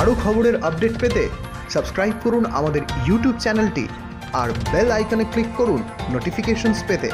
আরো খবরের আপডেট পেতে সাবস্ক্রাইব করুন আমাদের ইউটিউব চ্যানেলটি আর বেল আইকনে ক্লিক করুন নোটিফিকেশনস পেতে।